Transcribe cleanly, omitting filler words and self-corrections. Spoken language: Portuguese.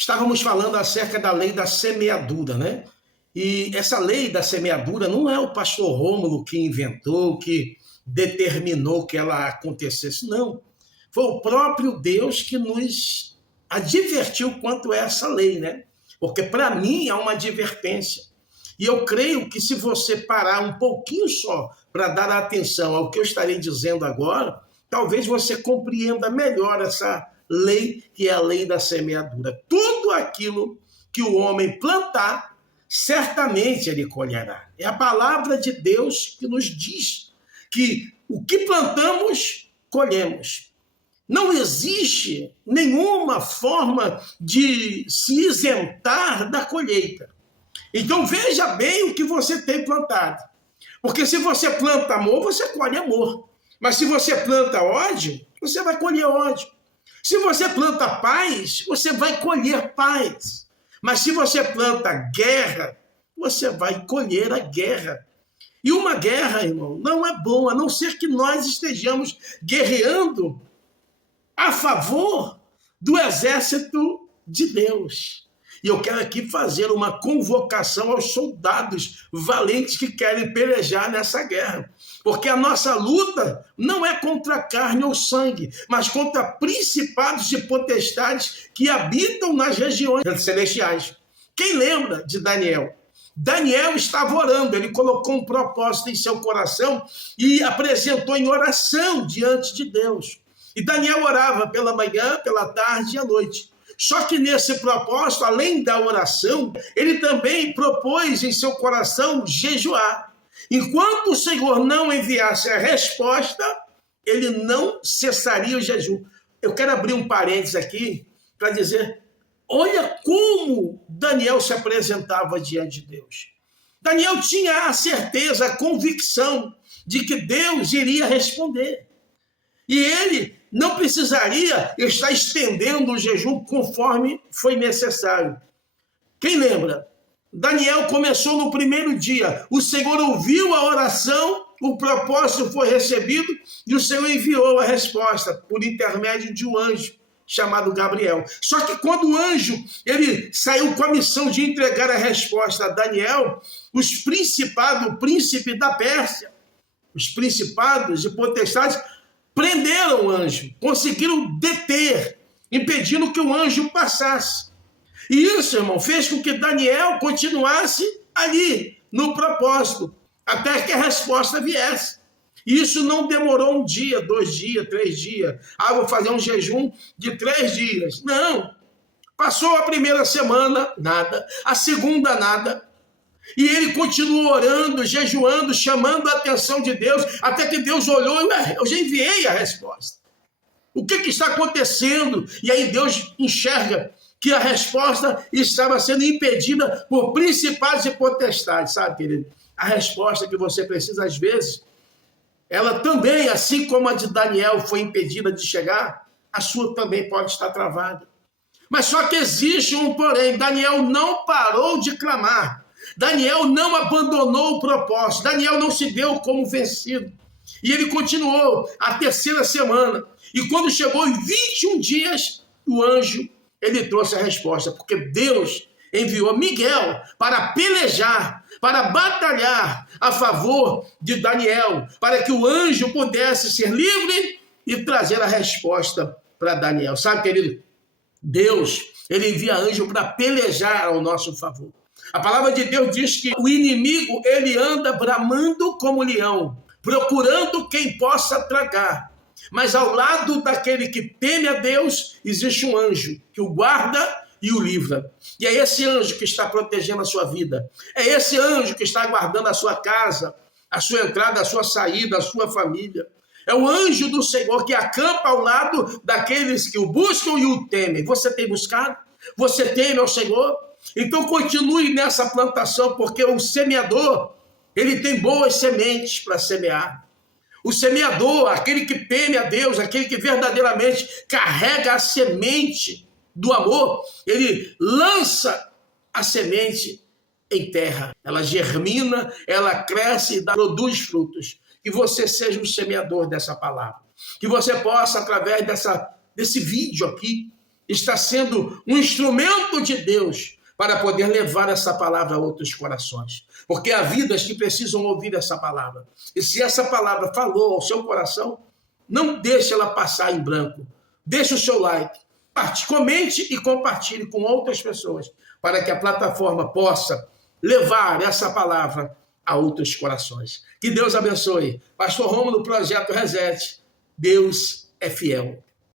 Estávamos falando acerca da lei da semeadura, né? E essa lei da semeadura não é o pastor Rômulo que inventou, que determinou que ela acontecesse, não. Foi o próprio Deus que nos advertiu quanto a essa lei, né? Porque para mim há uma advertência. E eu creio que se você parar um pouquinho só para dar atenção ao que eu estarei dizendo agora, talvez você compreenda melhor essa lei, que é a lei da semeadura. Tudo aquilo que o homem plantar, certamente ele colherá. É a palavra de Deus que nos diz que o que plantamos, colhemos. Não existe nenhuma forma de se isentar da colheita. Então veja bem o que você tem plantado. Porque se você planta amor, você colhe amor. Mas se você planta ódio, você vai colher ódio. Se você planta paz, você vai colher paz. Mas se você planta guerra, você vai colher a guerra. E uma guerra, irmão, não é bom, a não ser que nós estejamos guerreando a favor do exército de Deus. E eu quero aqui fazer uma convocação aos soldados valentes que querem pelejar nessa guerra. Porque a nossa luta não é contra carne ou sangue, mas contra principados e potestades que habitam nas regiões celestiais. Quem lembra de Daniel? Daniel estava orando, ele colocou um propósito em seu coração e apresentou em oração diante de Deus. E Daniel orava pela manhã, pela tarde e à noite. Só que nesse propósito, além da oração, ele também propôs em seu coração jejuar. Enquanto o Senhor não enviasse a resposta, ele não cessaria o jejum. Eu quero abrir um parênteses aqui para dizer, olha como Daniel se apresentava diante de Deus. Daniel tinha a certeza, a convicção de que Deus iria responder. E ele não precisaria estar estendendo o jejum conforme foi necessário. Quem lembra? Daniel começou no primeiro dia. O Senhor ouviu a oração, o propósito foi recebido e o Senhor enviou a resposta por intermédio de um anjo chamado Gabriel. Só que quando o anjo ele saiu com a missão de entregar a resposta a Daniel, os principados, o príncipe da Pérsia, os principados e potestades, prenderam o anjo, conseguiram deter, impedindo que o anjo passasse. E isso, irmão, fez com que Daniel continuasse ali, no propósito, até que a resposta viesse. E isso não demorou um dia, 2 dias, 3 dias. Ah, vou fazer um jejum de 3 dias. Não. Passou a primeira semana, nada. A segunda, nada. E ele continuou orando, jejuando, chamando a atenção de Deus, até que Deus olhou e eu já enviei a resposta. O que está acontecendo? E aí Deus enxerga que a resposta estava sendo impedida por principados e potestades, sabe, querido? A resposta que você precisa, às vezes, ela também, assim como a de Daniel foi impedida de chegar, a sua também pode estar travada. Mas só que existe um porém, Daniel não parou de clamar. Daniel não abandonou o propósito, Daniel não se deu como vencido. E ele continuou a terceira semana. E quando chegou em 21 dias, o anjo, ele trouxe a resposta, porque Deus enviou Miguel para pelejar, para batalhar a favor de Daniel, para que o anjo pudesse ser livre e trazer a resposta para Daniel. Sabe, querido, Deus, ele envia anjo para pelejar ao nosso favor. A palavra de Deus diz que o inimigo, ele anda bramando como leão, procurando quem possa tragar. Mas ao lado daquele que teme a Deus, existe um anjo que o guarda e o livra. E é esse anjo que está protegendo a sua vida. É esse anjo que está guardando a sua casa, a sua entrada, a sua saída, a sua família. É o anjo do Senhor que acampa ao lado daqueles que o buscam e o temem. Você tem buscado? Você teme ao Senhor? Então continue nessa plantação, porque o semeador, ele tem boas sementes para semear. O semeador, aquele que teme a Deus, aquele que verdadeiramente carrega a semente do amor, ele lança a semente em terra. Ela germina, ela cresce e produz frutos. Que você seja um semeador dessa palavra. Que você possa, através desse vídeo aqui, está sendo um instrumento de Deus para poder levar essa palavra a outros corações. Porque há vidas que precisam ouvir essa palavra. E se essa palavra falou ao seu coração, não deixe ela passar em branco. Deixe o seu like, comente e compartilhe com outras pessoas, para que a plataforma possa levar essa palavra a outros corações. Que Deus abençoe. Pastor Rômulo, Projeto Reset. Deus é fiel.